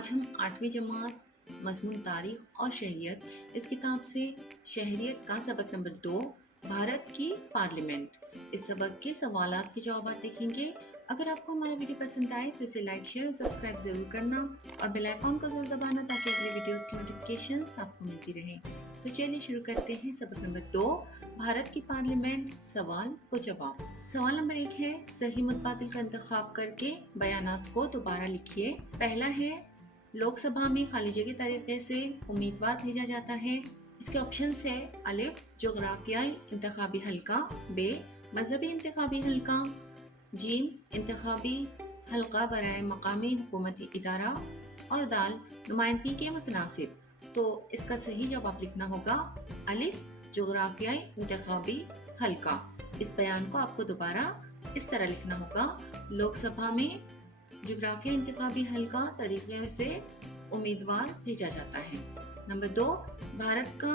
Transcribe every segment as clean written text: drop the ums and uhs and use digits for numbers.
आज हम 8वीं जमात मज़मून तारीख़ और शहरियत इस किताब से शहरियत का सबक नंबर 2 भारत की पार्लियामेंट इस सबक के सवालात के जवाब देखेंगे। अगर आपको हमारा वीडियो पसंद आए तो इसे लाइक शेयर और सब्सक्राइब ज़रूर करना और बेल आइकॉन को ज़रूर दबाना ताकि अगले वीडियोस की नोटिफिकेशंस आपको मिलती रहे। तो चलिए शुरू करते हैं। सबक नंबर 2 भारत की पार्लियामेंट सवाल व जवाब। सवाल नंबर 1 है सही मुतबादिल का इंतखाब करके बयानात को दोबारा लिखिए। पहला है लोकसभा में खाली जगह तरीके से उम्मीदवार भेजा जाता है। इसके ऑप्शंस है अलिफ जोग्राफियाई इंतखाबी हल्का, बे मजहबी इंतखाबी हल्का, जीम इंतखाबी हल्का बराए मकामी हुकूमती इदारा और दाल नुमाइंदगी के मुतनासिब। तो इसका सही जवाब लिखना होगा अलिफ जोग्राफियाई इंतखाबी हल्का। इस बयान को आपको दोबारा इस तरह लिखना होगा लोकसभा में जोग्राफिया इंतखाबी हल्का तरीके से उम्मीदवार भेजा जाता है। नंबर 2 भारत का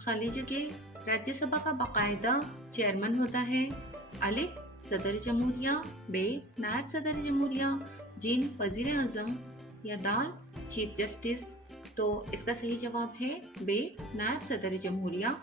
खाली जगह राज्यसभा का बाकायदा चेयरमैन होता है। अलिफ सदर जमहूरिया, बे नायब सदर जमहूरिया, जीन वजीर आजम या दाल चीफ जस्टिस। तो इसका सही जवाब है बे नायब सदर जमहूरिया।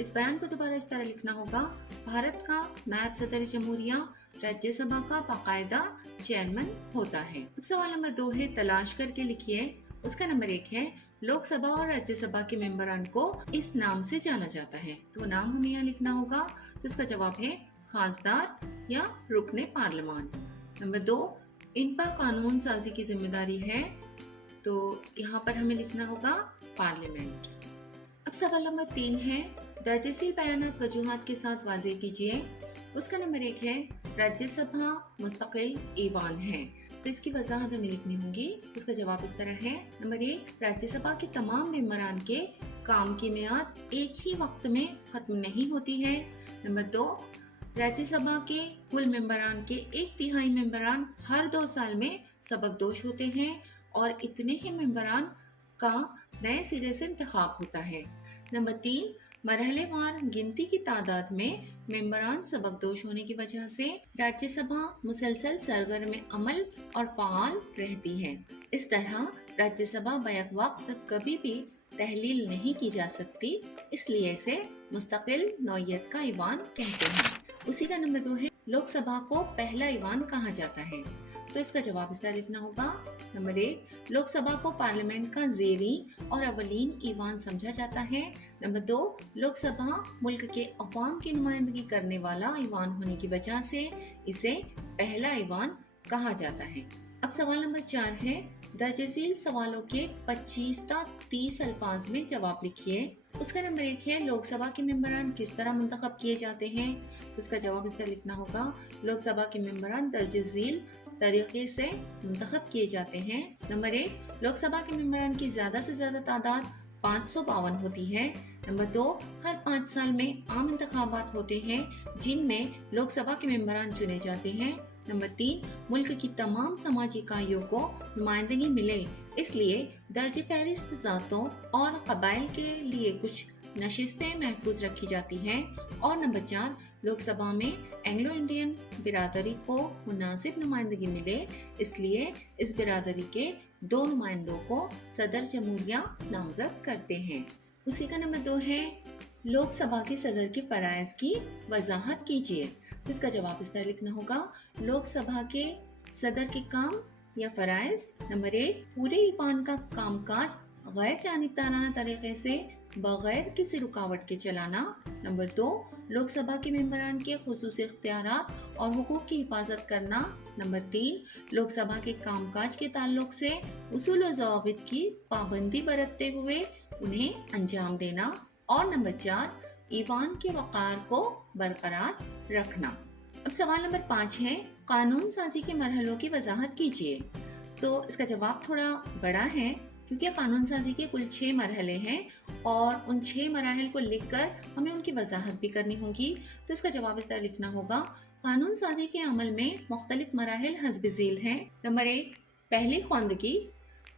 इस बयान को दोबारा इस तरह लिखना होगा भारत का नायब सदर जमहूरिया राज्यसभा का बाकायदा चेयरमैन होता है। अब सवाल नंबर 2 है तलाश करके लिखिए। उसका नंबर 1 है लोकसभा और राज्यसभा के मेंबरान को इस नाम से जाना जाता है। तो नाम हमें यहाँ लिखना होगा। तो इसका जवाब है खासदार या रुकने पार्लियामान। नंबर 2 इन पर कानून साजी की जिम्मेदारी है। तो यहाँ पर हमें लिखना होगा पार्लियामेंट। अब सवाल नंबर 3 है दर्जेसील बयानात वजूहात के साथ वाज़ेह कीजिए। उसका नंबर 1 है राज्यसभा मुस्तकिल ईवान है। तो इसकी वजाहत हमें लिखनी होगी। तो इसका जवाब इस तरह है। नंबर 1 राज्यसभा के तमाम मेंबरान के काम की मियाद एक ही वक्त में ख़त्म नहीं होती है। नंबर 2 राज्यसभा के कुल मेंबरान के 1/3 मेंबरान हर 2 साल में सबकदोश होते हैं और इतने ही मेंबरान का नए सिरे से इंतखाब होता है। नंबर 3 मरहलेवार गिनती की तादाद में मेंबरान सबकदोश होने की वजह से राज्यसभा मुसलसल सरगर्म अमल और फ़ाल रहती है। इस तरह राज्यसभा बैक वक्त कभी भी तहलील नहीं की जा सकती, इसलिए इसे मुस्तकिल नौयत का ईवान कहते हैं। उसी का नंबर 2 है लोकसभा को पहला ईवान कहा जाता है। तो इसका जवाब इस तरह लिखना होगा। नंबर 1 लोकसभा को पार्लियामेंट का ज़ेरी और अवलीन ईवान समझा जाता है। नंबर 2 लोकसभा मुल्क के अवाम की नुमाइंदगी करने वाला ईवान होने की वजह से इसे पहला ईवान कहा जाता है। अब सवाल नंबर 4 है दर्जेसील सवालों के 25 ता 30 अल्फाज में जवाब लिखिए। उसका नंबर 1 है लोकसभा के मेंबरान किस तरह मुंतखब किए जाते हैं। तो उसका जवाब इस तरह लिखना होगा लोकसभा के मेंबरान दर्जेसील तरीके से मुंतखब किए जाते हैं। नंबर 1 लोकसभा के मेंबरान की ज़्यादा से ज़्यादा तादाद 552 होती है। नंबर 2 हर 5 साल में आम इंतखाबात होते हैं जिनमें लोकसभा के मेंबरान चुने जाते हैं। नंबर 3 मुल्क की तमाम समाजी इकाइयों को नुमाइंदगी मिले, इसलिए दर्ज फहरिस्त ज़ातों और कबाइल के लिए कुछ नशिस्तें महफूज रखी जाती हैं। और नंबर 4 लोकसभा में एंग्लो इंडियन बिरादरी को मुनासिब नुमाइंदगी मिले, इसलिए इस बिरादरी के 2 नुमाइंदों को सदर जमहूरिया नामजद करते हैं। उसी का नंबर 2 है लोकसभा के सदर के फराइज की वजाहत कीजिए। तो इसका जवाब इस तरह लिखना होगा लोकसभा के सदर के काम या फराइज। नंबर 1 पूरे ईवान का कामकाज गैर जानिबदाराना तरीके से बगैर किसी रुकावट के चलाना। नंबर 2 लोकसभा के मेंबरान के खुसूसी इख्तियारात और हुकूक की हिफाजत करना। नंबर 3 लोकसभा के कामकाज के ताल्लुक से उसूल व ज़वाबित की पाबंदी बरतते हुए उन्हें अंजाम देना। और नंबर 4 ईवान के वक़ार को बरकरार रखना। अब सवाल नंबर 5 है कानून साजी के मरहलों की वजाहत कीजिए। तो इसका जवाब थोड़ा बड़ा है क्योंकि कानून साजी के कुल 6 मरहले हैं और उन 6 मराहल को लिखकर हमें उनकी वजाहत भी करनी होगी। तो इसका जवाब इस तरह लिखना होगा कानून साजी के अमल में मुख्तलिफ मराहल हस्ब झील हैं। नंबर 1 पहली ख्वांदगी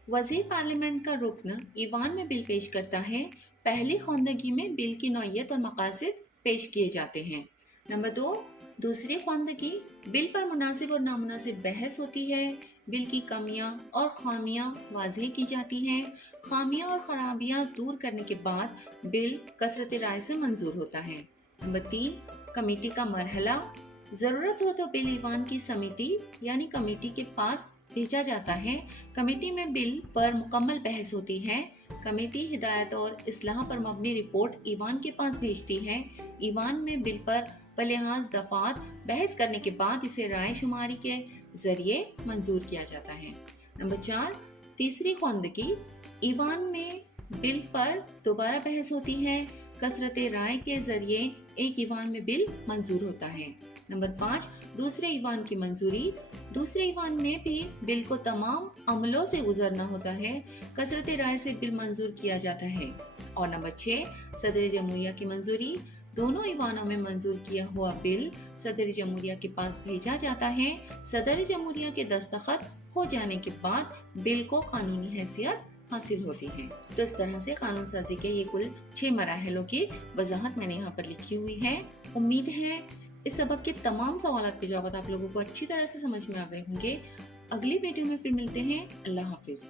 वज़ीर पार्लियामेंट का रुकन ईवान में बिल पेश करता है। पहली ख्वांदगी में बिल की नौयत और मकासद पेश किए जाते हैं। नंबर 2 दूसरी ख्वांदगी बिल पर मुनासिब और नामुनासिब बहस होती है। बिल की कमियां और खामियां वाज़ेह की जाती हैं। खामियां और खराबियां दूर करने के बाद बिल कसरत राय से मंजूर होता है। नंबर 3, कमेटी का मरहला। ज़रूरत हो तो बिल ईवान की समिति यानी कमेटी के पास भेजा जाता है। कमेटी में बिल पर मुकम्मल बहस होती है। कमेटी हिदायत और इस्लाह पर मबनी रिपोर्ट ईवान के पास भेजती है। ईवान में बिल पर बलिहाज दफात बहस करने के बाद इसे राय शुमारी के जरिए मंजूर किया जाता है। नंबर 4, तीसरी ख्वानदगी। ईवान में बिल पर दोबारा बहस होती है। कसरत राय के जरिए एक ईवान में बिल मंजूर होता है। नंबर 5, दूसरे ईवान की मंजूरी। दूसरे ईवान में भी बिल को तमाम अमलों से गुजरना होता है। कसरत राय से बिल मंजूर किया जाता है। और नंबर 6, सदर जमहूरिया की मंजूरी। दोनों ईवानों में मंजूर किया हुआ बिल सदर जमहूरिया के पास भेजा जाता है। सदर जमहूरिया के दस्तखत हो जाने के बाद बिल को कानूनी हैसियत हासिल होती है। तो इस तरह से कानून साजी के ये कुल 6 मराहलों की वजाहत मैंने यहाँ पर लिखी हुई है। उम्मीद है इस सबक के तमाम सवालात के जवाब आप लोगों को अच्छी तरह से समझ में आ गए होंगे। अगली वीडियो में फिर मिलते हैं। अल्लाह हाफिज।